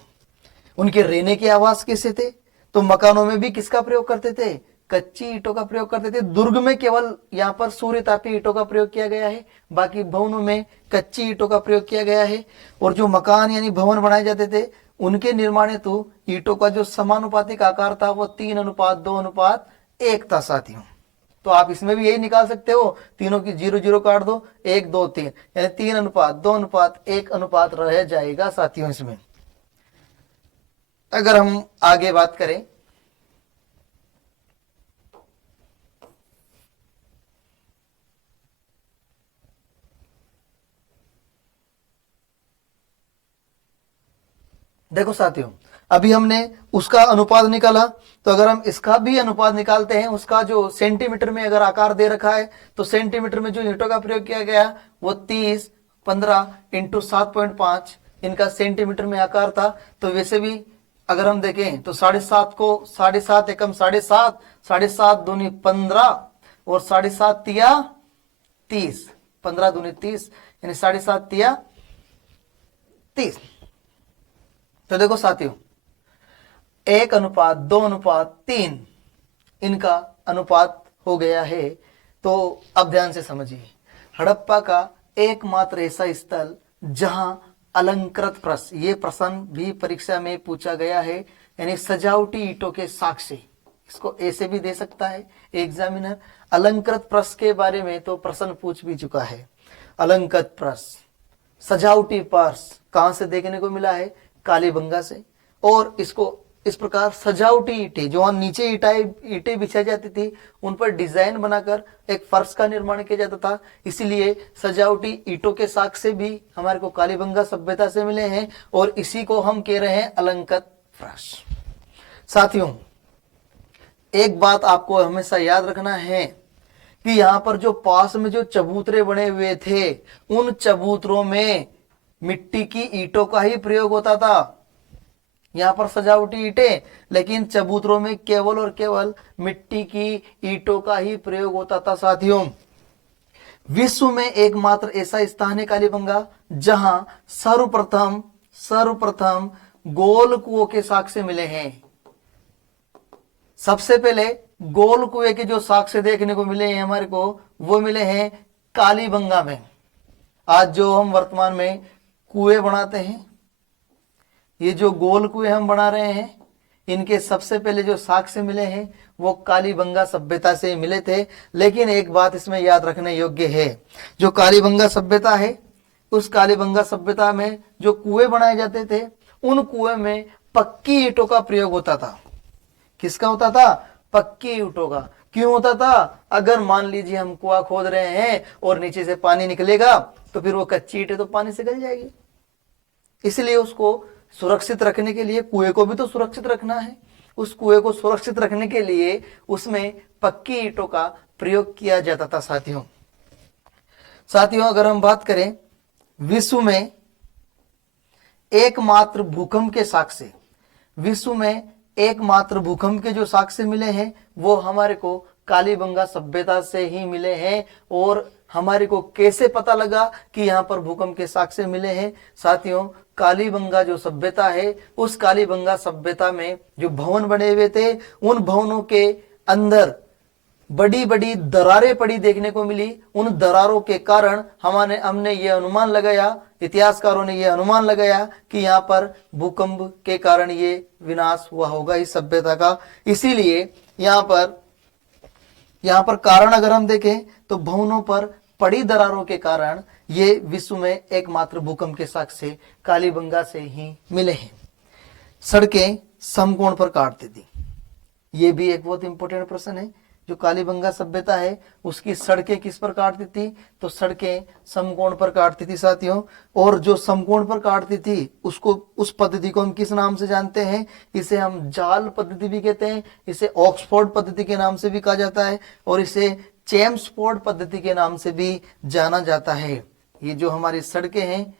उनके रहने के आवास कैसे थे? तो मकानों में भी किसका प्रयोग करते थे? कच्ची ईंटों का प्रयोग करते थे। दुर्ग में केवल यहाँ पर सूर्य तापी ईंटों का प्रयोग किया गया है, बाकी भवनों में कच्ची ईंटों का प्रयोग किया गया है। और जो मकान यानी भवन बनाए जाते थे उनके निर्माण हेतु ईंटों का जो समानुपातिक आकार था वो 3:2:1 था साथियों। तो आप इसमें भी यही निकाल सकते हो, तीनों की 0 काट दो, 1 2 3 यानी 3:2:1 अनुपात रह जाएगा साथियों। इसमें अगर हम आगे बात करें देखो साथियों, अभी हमने उसका अनुपात निकाला, तो अगर हम इसका भी अनुपात निकालते हैं, उसका जो सेंटीमीटर में अगर आकार दे रखा है तो सेंटीमीटर में जो ईंटों का प्रयोग किया गया वो 30 15 इंटू 7.5 इनका सेंटीमीटर में आकार था। तो वैसे भी अगर हम देखें तो 7.5 को 7.5 एकम 7.5, 7.5 दूनी 15 और 7.5 तिया 30, 15 दूनी 30 यानी 7.5 तिया 30। तो देखो साथियों 1:2:3 इनका अनुपात हो गया है। तो अब ध्यान से समझिए, हड़प्पा का एकमात्र ऐसा स्थल जहां अलंकृत प्रश्न, ये प्रश्न भी परीक्षा में पूछा गया है, यानी सजावटी ईंटों के साक्ष्य, इसको ऐसे भी दे सकता है एग्जामिनर। अलंकृत प्रश्न के बारे में तो प्रश्न पूछ भी चुका है। अलंकृत प्रश्न, सजावटी पर्स कहां से देखने को मिला है? कालीबंगा से। और इसको इस प्रकार सजावटी ईंटें, जो नीचे ईंटें बिछाई जाती थी उन पर डिजाइन बनाकर एक फर्श का निर्माण किया जाता था, इसीलिए सजावटी ईंटों के साक्ष्य भी हमारे को कालीबंगा सभ्यता से मिले हैं और इसी को हम कह रहे हैं अलंकृत प्रश्न। साथियों एक बात आपको हमेशा याद रखना है कि यहाँ पर जो पास में जो चबूतरे बने हुए थे उन चबूतरों में मिट्टी की ईंटों का ही प्रयोग होता था। यहाँ पर सजावटी ईंटें, लेकिन चबूतरों में केवल और केवल मिट्टी की ईंटों का ही प्रयोग होता था साथियों। विश्व में एकमात्र ऐसा स्थान है कालीबंगा जहां सर्वप्रथम गोल कुओं के साक्ष्य मिले हैं। सबसे पहले गोल कुएं के जो साक्ष्य देखने को मिले हैं हमारे को, वो मिले हैं कालीबंगा में। आज जो हम वर्तमान में कुएं बनाते हैं, ये जो गोल कुएं हम बना रहे हैं, इनके सबसे पहले जो साक्ष्य मिले हैं वो कालीबंगा सभ्यता से मिले थे। लेकिन एक बात इसमें याद रखने योग्य है, जो कालीबंगा सभ्यता है उस कालीबंगा सभ्यता में जो कुएं बनाए जाते थे उन कुएं में पक्की ईंटों का प्रयोग होता था। किसका होता था? पक्की ईंटों का। क्यों होता था? अगर मान लीजिए हम कुआं खोद रहे हैं और नीचे से पानी निकलेगा तो फिर वो कच्ची ईंटें तो पानी से गल जाएगी, इसलिए उसको सुरक्षित रखने के लिए, कुएं को भी तो सुरक्षित रखना है, उस कुएं को सुरक्षित रखने के लिए उसमें पक्की ईंटों का प्रयोग किया जाता था साथियों अगर हम बात करें विश्व में एकमात्र भूकंप के साक्ष्य, विश्व में एकमात्र भूकंप के जो साक्ष्य मिले हैं वो हमारे को कालीबंगा सभ्यता से ही मिले हैं। और हमारे को कैसे पता लगा कि यहाँ पर भूकंप के साक्ष्य मिले हैं? साथियों, कालीबंगा जो सभ्यता है, उस कालीबंगा सभ्यता में जो भवन बने हुए थे, उन भवनों के अंदर बड़ी बड़ी दरारें पड़ी देखने को मिली। उन दरारों के कारण हमने ये अनुमान लगाया, इतिहासकारों ने यह अनुमान लगाया कि यहाँ पर भूकंप के कारण ये विनाश हुआ होगा इस सभ्यता का। इसीलिए यहाँ पर कारण अगर हम देखें तो भवनों पर पड़ी दरारों के कारण ये विश्व में एकमात्र भूकंप के साक्ष्य कालीबंगा से ही मिले हैं। सड़कें समकोण पर काटती थी, ये भी एक बहुत इंपॉर्टेंट प्रश्न है। जो कालीबंगा सभ्यता है उसकी सड़कें किस पर काटती थी? तो सड़कें समकोण पर काटती थी साथियों। और जो समकोण पर काटती थी उस पद्धति को हम किस नाम से जानते हैं? इसे हम जाल पद्धति भी कहते हैं, इसे ऑक्सफोर्ड पद्धति के नाम से भी कहा जाता है, और इसे चेम्सफोर्ड पद्धति के नाम से भी जाना जाता है। ये जो हमारी सड़कें हैं,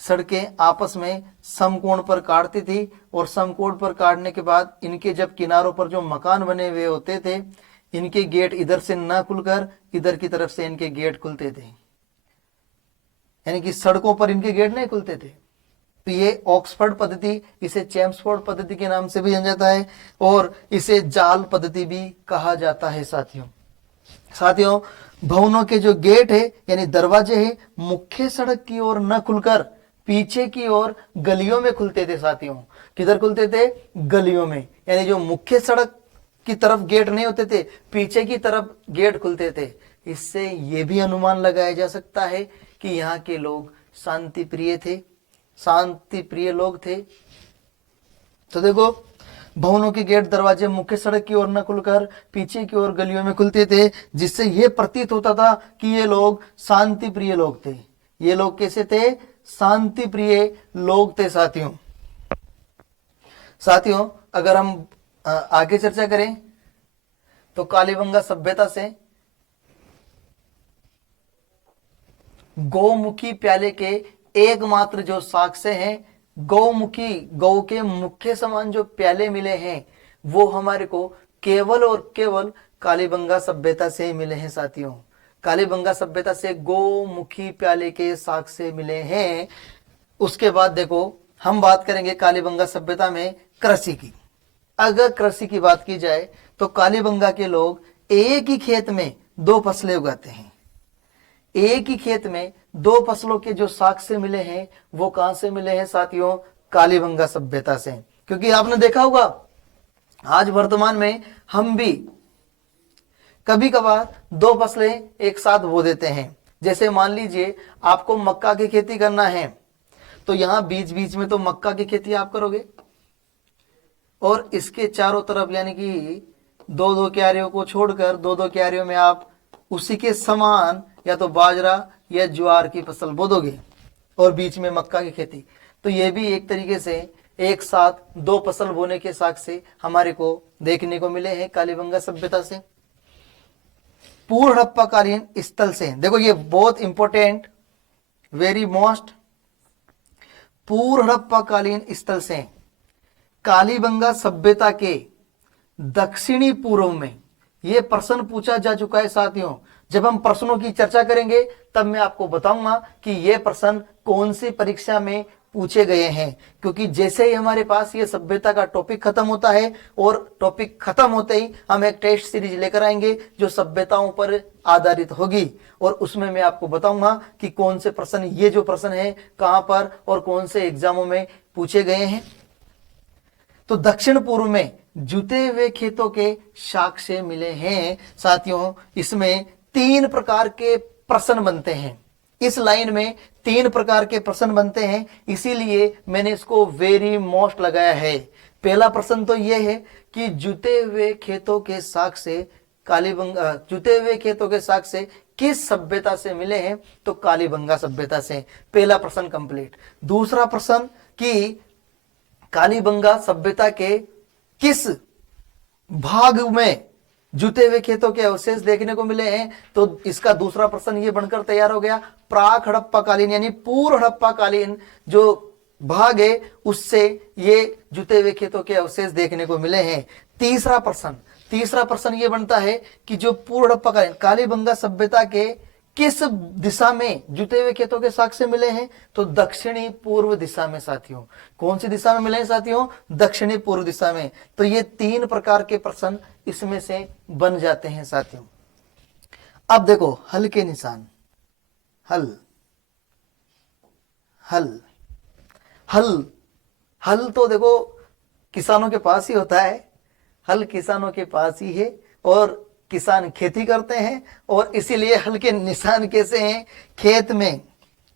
सड़कें आपस में समकोण पर काटती थी, और समकोण पर काटने के बाद इनके जब किनारों पर जो मकान बने हुए होते थे, इनके गेट इधर से ना खुलकर इधर की तरफ से इनके गेट खुलते थे, यानी कि सड़कों पर इनके गेट नहीं खुलते थे। तो ये ऑक्सफोर्ड पद्धति, इसे चेम्सफोर्ड पद्धति के नाम से भी जाना जाता है, और इसे जाल पद्धति भी कहा जाता है साथियों। भवनों के जो गेट है यानी दरवाजे हैं, मुख्य सड़क की ओर न खुलकर पीछे की ओर गलियों में खुलते थे साथियों। किधर खुलते थे? गलियों में, यानी जो मुख्य सड़क की तरफ गेट नहीं होते थे, पीछे की तरफ गेट खुलते थे। इससे ये भी अनुमान लगाया जा सकता है कि यहाँ के लोग शांति प्रिय लोग थे। तो देखो, भवनों के गेट दरवाजे मुख्य सड़क की ओर न खुलकर पीछे की ओर गलियों में खुलते थे, जिससे यह प्रतीत होता था कि ये लोग शांति प्रिय लोग थे। ये लोग कैसे थे? शांति प्रिय लोग थे साथियों। अगर हम आगे चर्चा करें तो कालीबंगा सभ्यता से गौमुखी प्याले के एकमात्र जो साक्ष्य हैं, गौ के मुख्य समान जो प्याले मिले हैं, वो हमारे को केवल और केवल कालीबंगा सभ्यता से मिले हैं साथियों। कालीबंगा सभ्यता से गौमुखी प्याले के साक्ष्य मिले हैं। उसके बाद देखो, हम बात करेंगे कालीबंगा सभ्यता में कृषि की। अगर कृषि की बात की जाए तो कालीबंगा के लोग एक ही खेत में 2 फसलें उगाते हैं। एक ही खेत में 2 फसलों के जो साक्ष्य मिले हैं, वो कहां से मिले हैं साथियों? कालीबंगा सभ्यता से। क्योंकि आपने देखा होगा, आज वर्तमान में हम भी कभी कभार 2 फसलें एक साथ बो देते हैं। जैसे मान लीजिए आपको मक्का की खेती करना है, तो यहां बीच बीच में तो मक्का की खेती आप करोगे, और इसके चारों तरफ यानी कि 2-2 क्यारियों को छोड़कर 2-2 क्यारियों में आप उसी के समान या तो बाजरा या ज्वार की फसल बो दोगे, और बीच में मक्का की खेती। तो ये भी एक तरीके से एक साथ 2 फसल बोने के साक्ष्य हमारे को देखने को मिले हैं कालीबंगा सभ्यता से। पूर्व हड़प्पाकालीन स्थल से, देखो ये बहुत इंपॉर्टेंट, वेरी मोस्ट, पूर्व हड़प्पाकालीन स्थल से कालीबंगा सभ्यता के दक्षिणी पूर्व में यह प्रश्न पूछा जा चुका है साथियों। जब हम प्रश्नों की चर्चा करेंगे तब मैं आपको बताऊंगा कि यह प्रश्न कौन सी परीक्षा में पूछे गए हैं, क्योंकि जैसे ही हमारे पास ये सभ्यता का टॉपिक खत्म होता है, और टॉपिक खत्म होते ही हम एक टेस्ट सीरीज लेकर आएंगे जो सभ्यताओं पर आधारित होगी, और उसमें मैं आपको बताऊंगा कि कौन से प्रश्न, ये जो प्रश्न है कहां पर और कौन से एग्जामों में पूछे गए हैं। तो दक्षिण पूर्व में जुते हुए खेतों के साक्ष्य मिले हैं साथियों। इसमें 3 प्रकार के प्रश्न बनते हैं, इस लाइन में 3 प्रकार के प्रश्न बनते हैं, इसीलिए मैंने इसको वेरी मोस्ट लगाया है। पहला प्रश्न तो यह है कि जुते हुए खेतों के साक्ष्य जुते हुए खेतों के साक्ष्य किस सभ्यता से मिले हैं? तो कालीबंगा सभ्यता से। पहला प्रश्न कंप्लीट। दूसरा प्रश्न कि कालीबंगा सभ्यता के किस भाग में जुते हुए खेतों के अवशेष देखने को मिले हैं? तो इसका दूसरा प्रश्न ये बनकर तैयार हो गया, प्राक हड़प्पाकालीन यानी पूर्व हड़प्पाकालीन जो भाग है उससे ये जुते हुए खेतों के अवशेष देखने को मिले हैं। तीसरा तीसरा प्रश्न ये बनता है कि जो पूर्व हड़प्पाकालीन कालीबंगा सभ्यता के किस दिशा में जुटे हुए खेतों के साक्ष्य मिले हैं? तो दक्षिणी पूर्व दिशा में साथियों। कौन सी दिशा में मिले हैं साथियों? दक्षिणी पूर्व दिशा में। तो ये 3 प्रकार के प्रश्न इसमें से बन जाते हैं साथियों। अब देखो हल के निशान, हल हल हल हल तो देखो किसानों के पास ही होता है, हल किसानों के पास ही है और किसान खेती करते हैं, और इसीलिए हल के निशान कैसे हैं? खेत में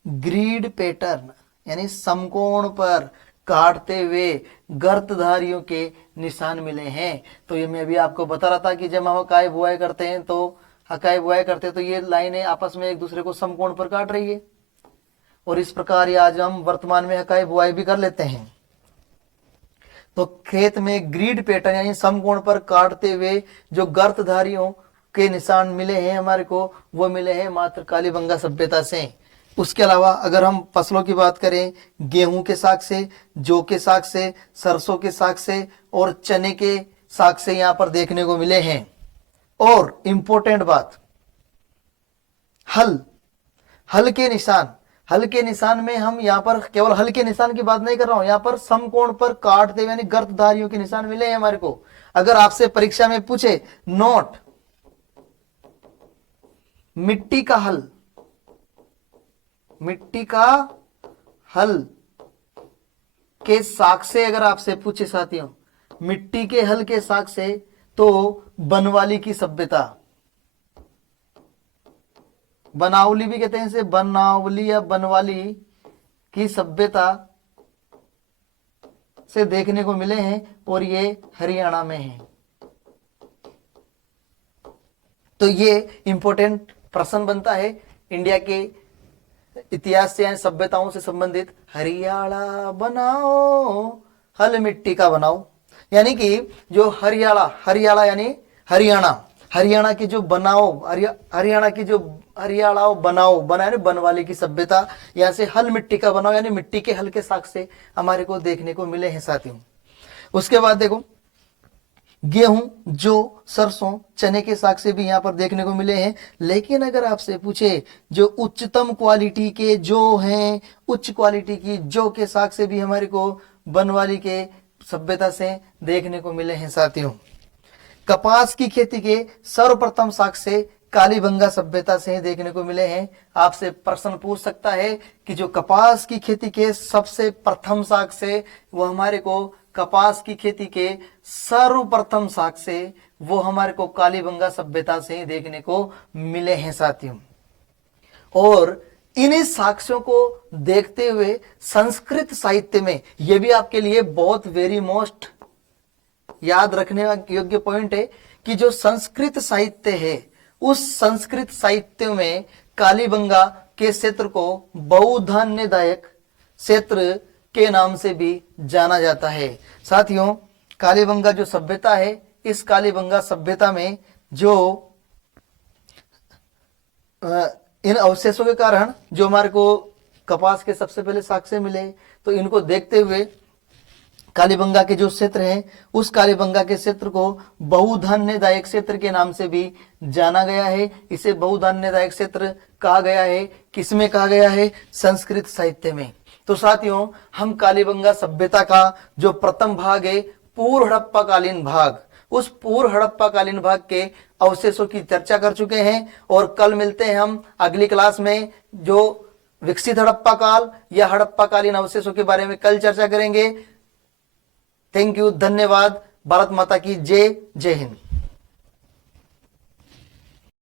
ग्रीड पैटर्न यानी समकोण पर काटते हुए गर्तधारियों के निशान मिले हैं। तो ये मैं अभी आपको बता रहा था कि जब हम अकाई बुआई करते हैं तो ये लाइनें आपस में एक दूसरे को समकोण पर काट रही है, और इस प्रकार ये आज हम वर्तमान में अकाई बुआई भी कर लेते हैं। तो खेत में ग्रीड पैटर्न यानी समकोण पर काटते हुए जो गर्तधारियों के निशान मिले हैं हमारे को, वो मिले हैं मात्र कालीबंगा सभ्यता से। उसके अलावा अगर हम फसलों की बात करें, गेहूं के साग से, जौ के साग से, सरसों के साग से और चने के साग से यहाँ पर देखने को मिले हैं। और इंपॉर्टेंट बात, हल के निशान में हम यहाँ पर केवल हल के निशान की बात नहीं कर रहा हूं, यहाँ पर समकोण पर काटते हुए यानी गर्तधारियों के निशान मिले हैं हमारे को। अगर आपसे परीक्षा में पूछे नोट मिट्टी का हल के साग से, अगर आपसे पूछे साथियों मिट्टी के हल के साग से, तो बनवाली की सभ्यता, बनावली भी कहते हैं इसे, बनावली या बनवाली की सभ्यता से देखने को मिले हैं, और ये हरियाणा में है। तो ये इंपॉर्टेंट प्रश्न बनता है इंडिया के इतिहास से, सभ्यताओं से संबंधित। हरियाणा बनाओ हल मिट्टी का बनाओ, यानी कि जो हरियाणा यानी हरियाणा की जो बनाओ, हरियाणा की जो बनाओ यानी बनवाली की सभ्यता, यहाँ से हल मिट्टी का बनाओ यानी मिट्टी के हल के साग से हमारे को देखने को मिले हैं साथियों। उसके बाद देखो गेहूं, जौ, सरसों, चने के साग से भी यहाँ पर देखने को मिले हैं। लेकिन अगर आपसे पूछे जो उच्चतम क्वालिटी के जो हैं, उच्च क्वालिटी की जौ के साग से भी हमारे को बनवाली के सभ्यता से देखने को मिले हैं साथियों। कपास की खेती के सर्वप्रथम साग से कालीबंगा सभ्यता से देखने को मिले हैं। आपसे प्रश्न पूछ सकता है कि जो कपास की खेती के सबसे प्रथम साग से, वो हमारे को कपास की खेती के सर्वप्रथम साग से, वो हमारे को कालीबंगा सभ्यता से देखने को मिले हैं साथियों। और इन्हीं साक्ष्यों को देखते हुए संस्कृत साहित्य में, यह भी आपके लिए बहुत वेरी मोस्ट याद रखने योग्य पॉइंट है कि जो संस्कृत साहित्य है, उस संस्कृत साहित्य में कालीबंगा के क्षेत्र को बहुधान्यदायक क्षेत्र के नाम से भी जाना जाता है। साथियों कालीबंगा जो सभ्यता है, इस कालीबंगा सभ्यता में जो इन अवशेषों के कारण जो हमारे को कपास के सबसे पहले साक्ष्य मिले, तो इनको देखते हुए कालीबंगा के जो क्षेत्र हैं, उस कालीबंगा के क्षेत्र को बहुधान्यदायक क्षेत्र के नाम से भी जाना गया है। इसे बहुधान्यदायक क्षेत्र कहा गया है, किसमें कहा गया है? संस्कृत साहित्य में। तो साथियों हम कालीबंगा सभ्यता का जो प्रथम भाग है, पूर्व हड़प्पाकालीन भाग, उस पूर्व हड़प्पाकालीन भाग के अवशेषों की चर्चा कर चुके हैं। और कल मिलते हैं हम अगली क्लास में, जो विकसित हड़प्पा काल या हड़प्पाकालीन अवशेषों के बारे में कल चर्चा करेंगे। थैंक यू, धन्यवाद। भारत माता की जय। जय हिंद।